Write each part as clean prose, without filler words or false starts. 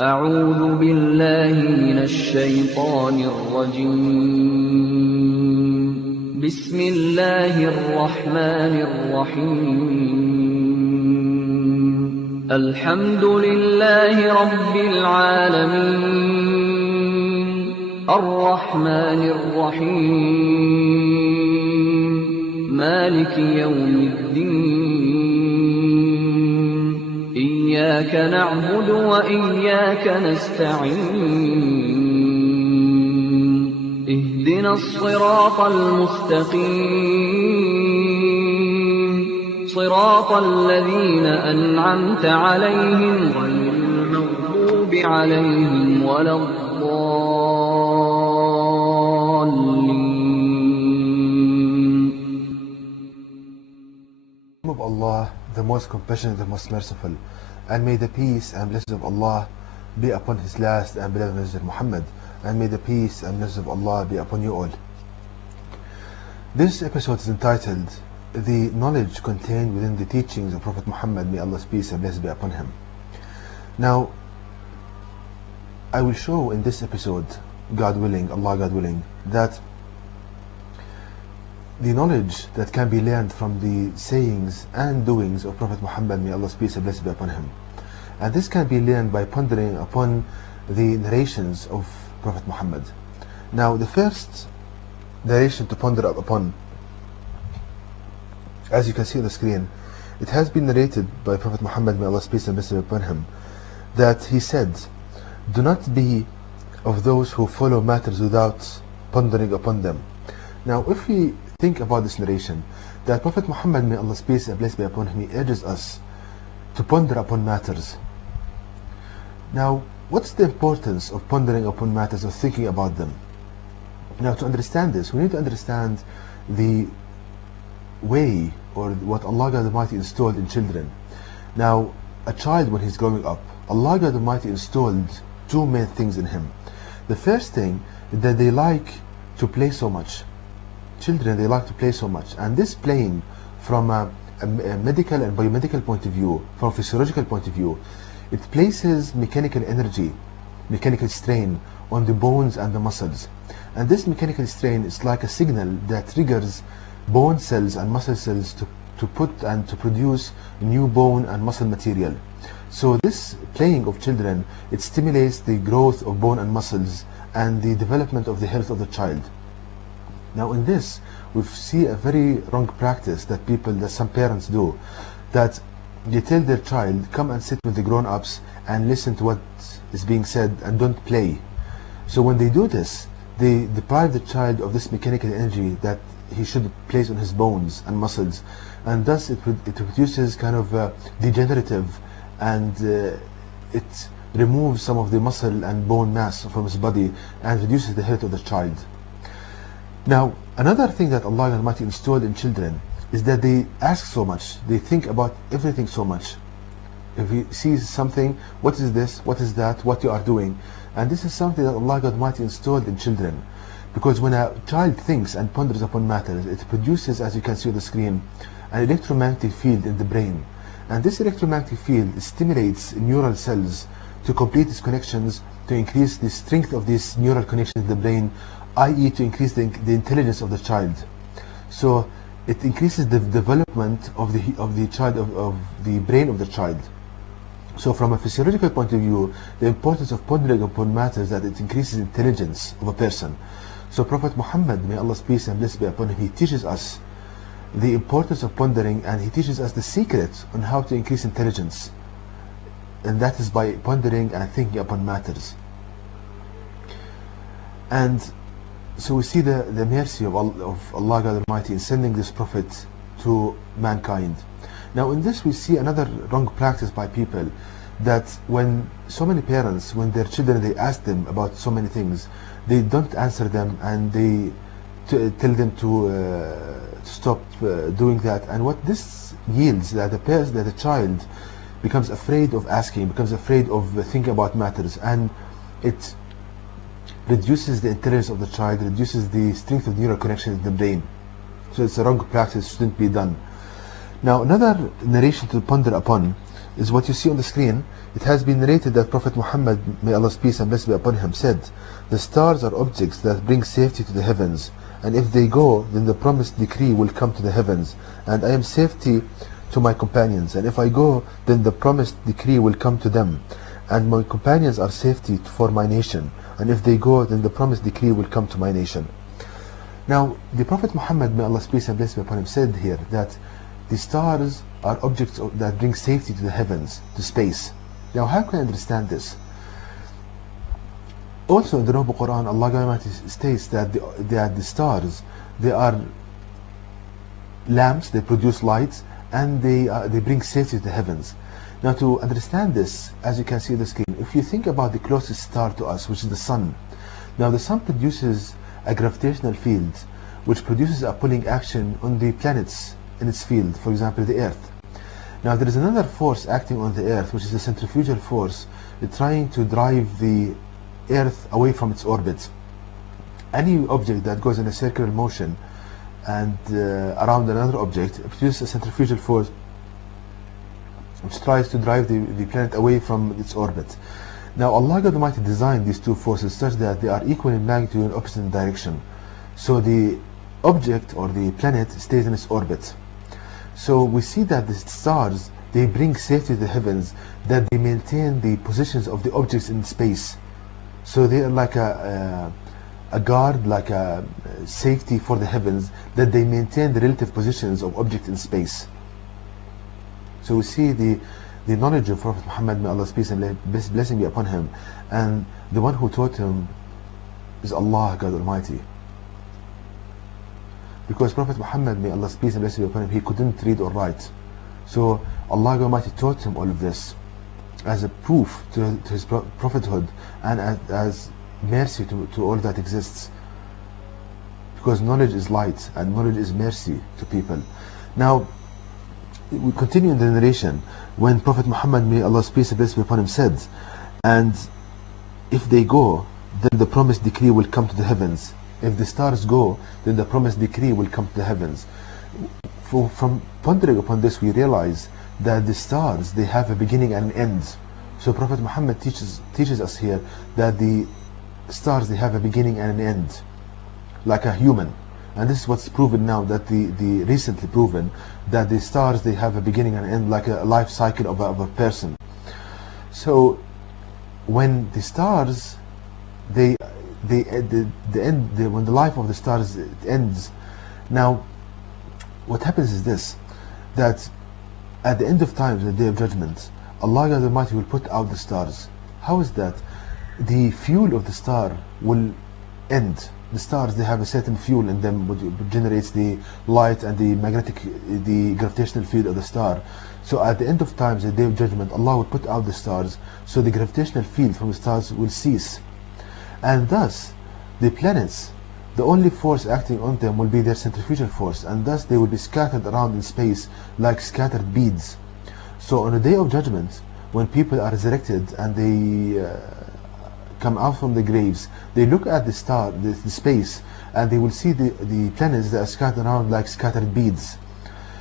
أعوذ بالله من الشيطان الرجيم. بسم الله الرحمن الرحيم. الحمد لله رب العالمين. الرحمن الرحيم. مالك يوم الدين. إياك نعبد وإياك نستعين. اهدنا الصراط المستقيم. صراط الذين أنعمت عليهم غير المغضوب عليهم ولا الضالين. Of Allah, the most compassionate, the most merciful, and may the peace and blessings of Allah be upon His last and beloved Messenger Muhammad, and may the peace and blessings of Allah be upon you all. This episode is entitled The Knowledge Contained Within the Teachings of Prophet Muhammad, may Allah's peace and blessings be upon him. Now, I will show in this episode, God willing, Allah God willing, that the knowledge that can be learned from the sayings and doings of Prophet Muhammad, may Allah's peace and blessings be upon him. And this can be learned by pondering upon the narrations of Prophet Muhammad. Now, the first narration to ponder upon, as you can see on the screen, it has been narrated by Prophet Muhammad, may Allah's peace and blessings be upon him, that he said, "Do not be of those who follow matters without pondering upon them." Now, if we think about this narration, that Prophet Muhammad, may Allah's peace and blessings be upon him, he urges us to ponder upon matters. Now, what's the importance of pondering upon matters, or thinking about them? Now, to understand this, we need to understand the way, or what Allah God Almighty installed in children. Now, a child, when he's growing up, Allah God Almighty installed two main things in him. The first thing is that they like to play so much. Children, they like to play so much, and this playing, from a medical and biomedical point of view, from a physiological point of view, it places mechanical energy, mechanical strain on the bones and the muscles. And this mechanical strain is like a signal that triggers bone cells and muscle cells to put and to produce new bone and muscle material. So this playing of children, it stimulates the growth of bone and muscles and the development of the health of the child. Now, in this, we see a very wrong practice that some parents do, that they tell their child, come and sit with the grown-ups and listen to what is being said and don't play. So when they do this, they deprive the child of this mechanical energy that he should place on his bones and muscles, and thus it produces kind of degenerative, and it removes some of the muscle and bone mass from his body and reduces the health of the child. Now, another thing that Allah Almighty installed in children is that they ask so much, they think about everything so much. If he sees something, what is this, what is that, what you are doing? And this is something that Allah Almighty installed in children. Because when a child thinks and ponders upon matters, it produces, as you can see on the screen, an electromagnetic field in the brain. And this electromagnetic field stimulates neural cells to complete these connections, to increase the strength of these neural connections in the brain, i.e. to increase the intelligence of the child. So it increases the development of the brain of the child. So from a physiological point of view, the importance of pondering upon matters, that it increases intelligence of a person. So Prophet Muhammad, may Allah's peace and blessings be upon him, he teaches us the importance of pondering, and he teaches us the secret on how to increase intelligence, and that is by pondering and thinking upon matters. And so we see the mercy of Allah God Almighty in sending this Prophet to mankind. Now, in this we see another wrong practice by people, that when so many parents, when their children, they ask them about so many things, they don't answer them, and they tell them to stop doing that. And what this yields, that the child becomes afraid of asking, becomes afraid of thinking about matters, and it reduces the intelligence of the child, reduces the strength of neural connections in the brain. So it's a wrong practice, shouldn't be done. Now, another narration to ponder upon is what you see on the screen. It has been narrated that Prophet Muhammad, may Allah's peace and blessings be upon him, said, "The stars are objects that bring safety to the heavens, and if they go, then the promised decree will come to the heavens, and I am safety to my companions, and if I go, then the promised decree will come to them, and my companions are safety for my nation, and if they go, then the promised decree will come to my nation." Now, the Prophet Muhammad, may Allah's peace and blessings be upon him, said here that the stars are objects that bring safety to the heavens, to space. Now, how can I understand this? Also, in the Noble Qur'an, Allah Almighty states that the stars, they are lamps, they produce lights, and they bring safety to the heavens. Now, to understand this, as you can see on the screen, if you think about the closest star to us, which is the sun. Now, the sun produces a gravitational field, which produces a pulling action on the planets in its field, for example, the Earth. Now, there is another force acting on the Earth, which is the centrifugal force, trying to drive the Earth away from its orbit. Any object that goes in a circular motion and around another object produces a centrifugal force which tries to drive the planet away from its orbit. Now, Allah God Almighty designed these two forces such that they are equal in magnitude and opposite in direction. So the object or the planet stays in its orbit. So we see that the stars, they bring safety to the heavens, that they maintain the positions of the objects in space. So they are like a guard, like a safety for the heavens, that they maintain the relative positions of objects in space. So we see the knowledge of Prophet Muhammad, may Allah's peace and blessing be upon him, and the one who taught him is Allah God Almighty. Because Prophet Muhammad, may Allah's peace and blessing be upon him, he couldn't read or write. So Allah God Almighty taught him all of this as a proof to his prophethood, and as mercy to all that exists. Because knowledge is light and knowledge is mercy to people. Now, we continue in the narration when Prophet Muhammad, may Allah's peace and blessing be upon him, said, "And if they go, then the promised decree will come to the heavens. If the stars go, then the promised decree will come to the heavens." From pondering upon this, we realize that the stars, they have a beginning and an end. So Prophet Muhammad teaches us here that the stars, they have a beginning and an end, like a human. And this is what's proven now, that the recently proven that the stars, they have a beginning and an end, like a life cycle of a person. So when the stars, when the life of the stars ends, now what happens is this, that at the end of times, the day of judgment, Allah God Almighty will put out the stars. How is that? The fuel of the star will end. The stars, they have a certain fuel in them which generates the light and the gravitational field of the star. So at the end of times, the day of judgment, Allah will put out the stars, so the gravitational field from the stars will cease. And thus, the planets, the only force acting on them will be their centrifugal force, and thus they will be scattered around in space like scattered beads. So on the day of judgment, when people are resurrected and they come out from the graves, they look at the star, the space, and they will see the planets that are scattered around like scattered beads.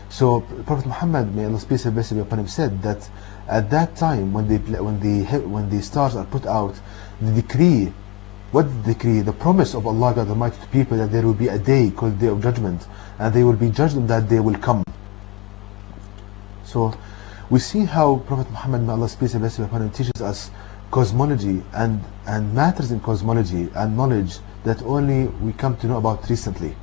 So Prophet Muhammad, may Allah's peace and blessing be upon him, said that at that time, when the stars are put out, the decree, what decree? The promise of Allah God Almighty to people, that there will be a day called Day of Judgment, and they will be judged on that day will come. So we see how Prophet Muhammad, may Allah's peace and blessing be upon him, teaches us cosmology and matters in cosmology and knowledge that only we come to know about recently.